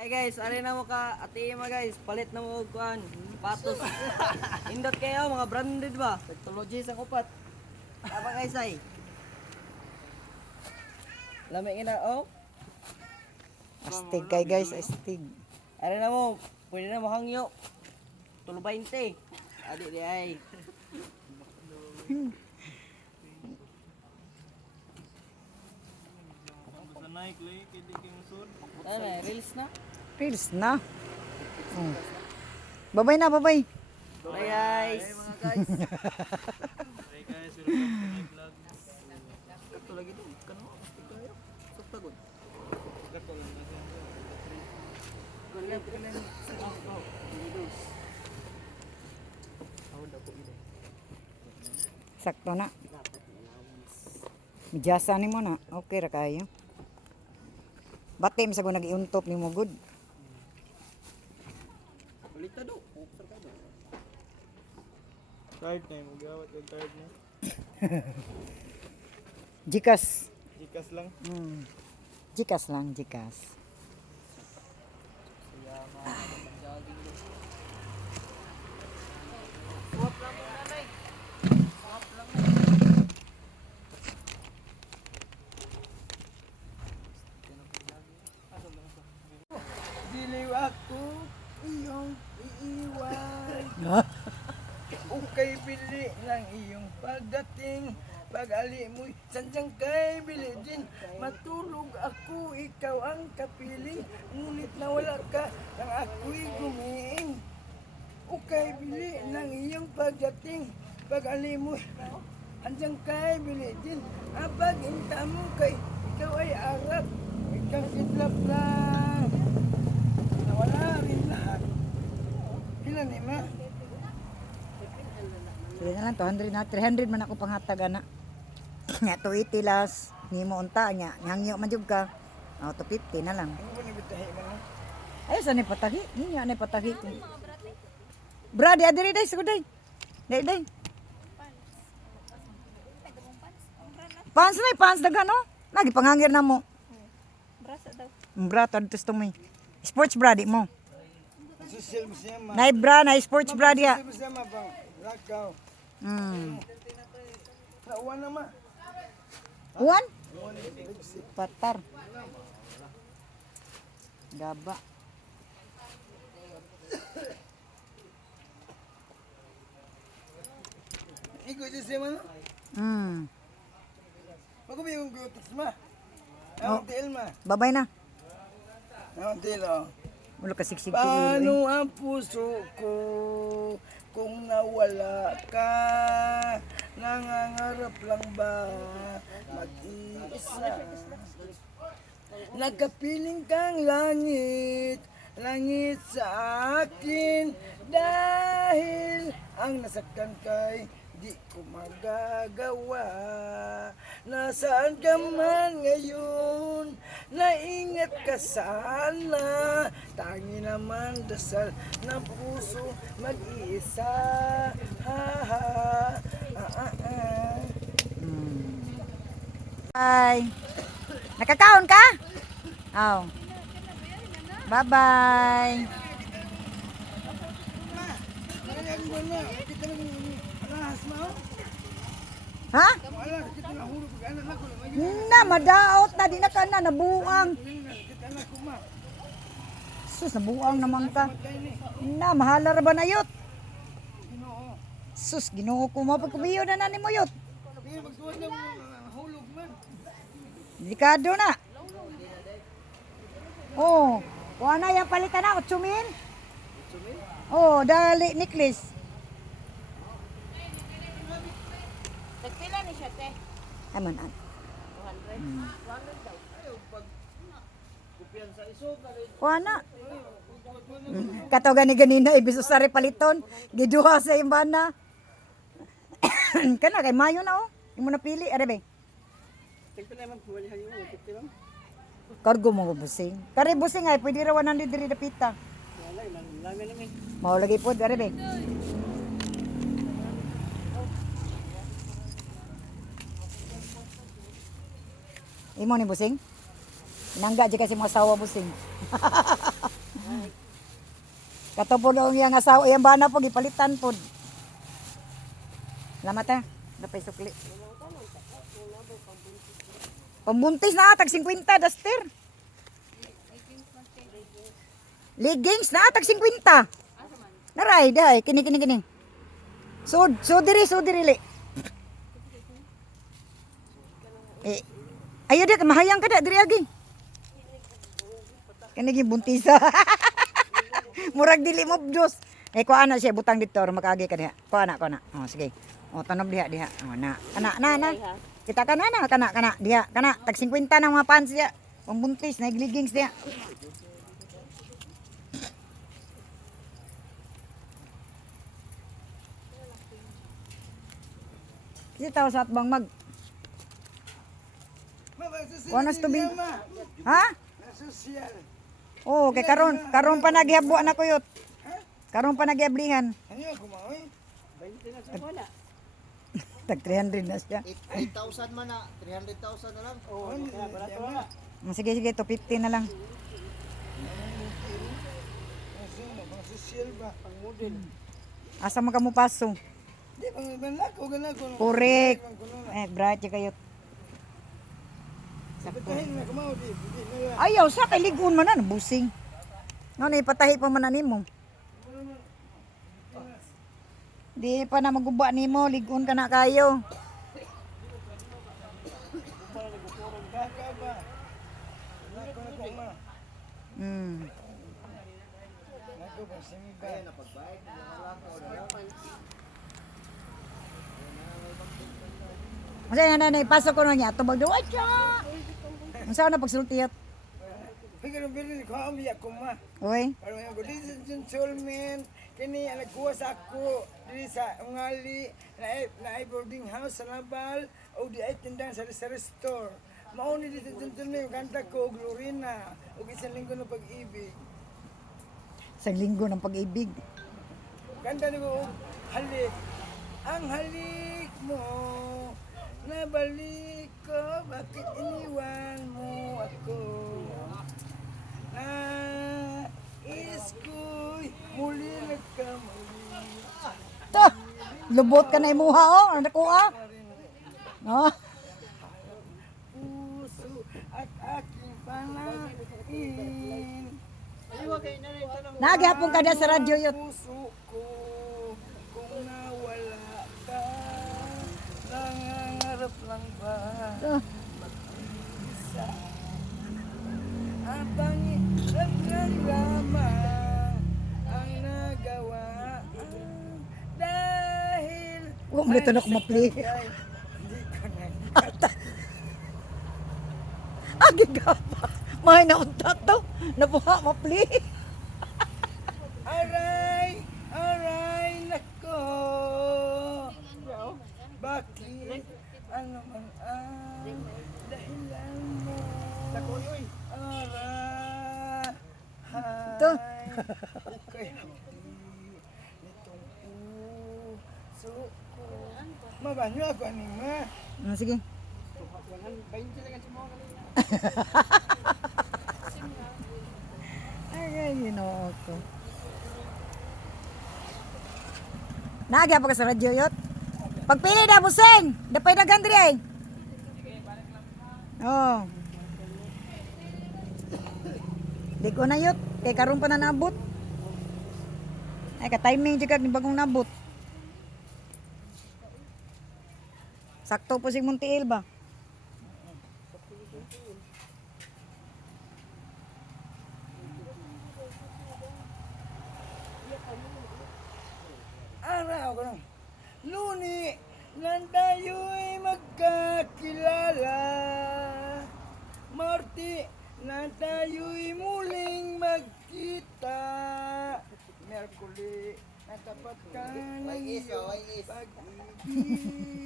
Hey guys, ari na mo ka ati ma guys, palit na mo og kuan, patos. Indot kayo mga branded ba? Technology sa kupat. Apa guys ay? Lami ina oh. Astig kay guys, astig. Ari na mo, pwede na mo hangyo. 20. Adi di ay. Ano, reels na? Reels na. Babay na, babay. Bye guys. Mga guys. Hey guys, welcome to my vlog. Kato lagi to, kano mo, astig kayo. Sukta gud. Gato lang na siya. Kulen sa ako. Videos. Sakto na. Mijasa ni mo na. Okay ra kayo. Bati mi sa kung nag-iuntop ni mo good. Balita do. Sir ka do. Tired na yung magawat yung tired na. Jikas. Ikas lang. Jikas lang, jikas. Swap lang mo nanay. Swap lang. Diliw ako, iyong iiwan. Ukay bili ng iyong pagdating. Pag-ali mo'y sandyang kay bili din. Matulog ako, ikaw ang kapiling. Ngunit nawala ka, nang ako'y gumiing. Ukay bili ng iyong pagdating. Pag-ali mo'y sandyang kay bili din. Abag inta mo kay ikaw ay arap. Ikaw kidlap lang. Nawala rin lahat. Ilan ni ma? Sige na lang, 200 na. 300 man ako panghataga na. Nga 280 las. Ni mo unta nya. Nyangyo man jud ka. 250 na lang. Ano ba nabitahi man no? Ay, saan ni patagi? Niya ni patagi. Brad, adiri day, sigud day. Day. Pants na, pants daga no? Lagi pangangir na mo. Brasa daw. Bra, tantos to mo. Sports bra di mo. Social mo siya ma. Na bra, na sports bra dia. Social mo siya ma bang lakaw. Uwan na ma. Uwan? Patar. Gaba. Ikaw siya ma no? Bago ba yung gutos ma? Ang tiil ma. Babay na. Ang tiil oh. Ulo ka siksik Paano ang puso ko kung nawala ka? Nangangarap lang ba mag-iisa? Nagkapiling kang langit, langit sa akin. Dahil ang nasaktan kay di ko magagawa. Nasaan ka man ngayon? Naingat ka sana. Tangi naman dasal ng puso mag-iisa. Ha ha. Bye. Nakakaon ka? Oh. Bye-bye. Nangyayin mo na. Kita lang alahas mo. Ha? Wala, kita na hulog. Anak na ko. Na, madaot na. Di na ka na. Nabuang. Kita na ko ma. Sus, nabuang naman ka. Na, mahala ra ba na yut? Ginoo. Sus, ginoo ko. Mapagkubiyo na ni mo yut. Kaya magtuwan na hulog man. Delikado na. Oh, kuha na yung palitan na. 8,000? Oh, dali, necklace. Nagpila ni siya, te. Aman, 200. 200 daw. kuha na. Kato gani-ganina, ibis usari paliton. Giduha sa imbana. Kana, kay Mayo na oh. Imo na pili, arabe. Kargo mo busing. Kari busing ay pwede ra 100 diri dapita. Mao lagi pod arabe. Imo ni busing? Nangga di kasi mga sawa busing. Katapon ang iyang asawa, iyang bana po, gipalitan po. Salamat ha. Napay sukli. Pambuntis na, tag 50, Duster. Leggings na, tag 50. Naray, dahay, kini. So diri li. Ayo dia mahayang kada diri agi. Kani buntisa. Murag dili mo dos. Ko ana siya butang dito makagi ka diha. Ko ana. Oh sige. Oh tanom diha. Oh na. Kana. Kita kana diha. Kana tag 50 nang mga pants diha. Pambuntis na leggings diha. Kasi tao sa atbang mag. Wanas tubig. Ha? Social. Oh, kay karon pa naghiabo na kuyot. Karon pa naghiablihan. Ano ako maoy? Tag 300 na siya. 8,000 man na, 300,000 na lang. Sige, 250 na lang. Social ba? Asa mo ka mo paso? Di ba ganako. Correct. Brad, kayo. Patahin na kumaw di. Ayaw, sa kay ligon man na, busing. Nga ipatahi pa man na nimo. Di pa na maguba nimo, ligon ka na kayo. Kaka ba? Nako na kuma. Nako ba simi ba? Masaya na ipasok ko na niya, tubag daw, ay siya! Masaya na pagsultiyot. Pero ko umiyak ko ma. Uy, Pero ako this is yung soulmate. Kini ang nagkuha sa ako diri sa ungali na boarding house sa Nabal o di ay tindahan sa store. Mao ni dito yung kanta ko og Lorena og isang linggo ng pag-ibig. isang linggo ng pag-ibig. Kanta ni ko halik. Ang halik mo nabalik ko, bakit iniwan mo ako? Isko'y muli nagkamali. To, lubot ka na imuha, oh. Ano ko, ah? No? Puso at aking panahin. Naghapon ka na sa radyo yun. Puso ko kung nawala ka, nangangarap lang ba? Oh. Isa ang pangirap lang lamang ang nagawa dahil Huwag mo nito na kumapli. hindi ko na Agi ka pa. May naunta to. Nabuha, mapli. aray nako bakit ano man ang dahilan mo aray To. kay nitong puso ko mabanyo ako anima Sige. Ay, ginoo ko. Nagya pa ka sa radyo yot. Pagpili na, buseng. Dapay na gandri ay. Oh. Di ko na yot. Kay karon pa na nabot. Ay, ka-timing juga ni bagong nabot. Sakto po si Montiel ba? araw ko nung Luni nang tayo'y magkakilala Marti nang tayo'y muling magkita Merkuli natapat ka ng iyong pag-ibig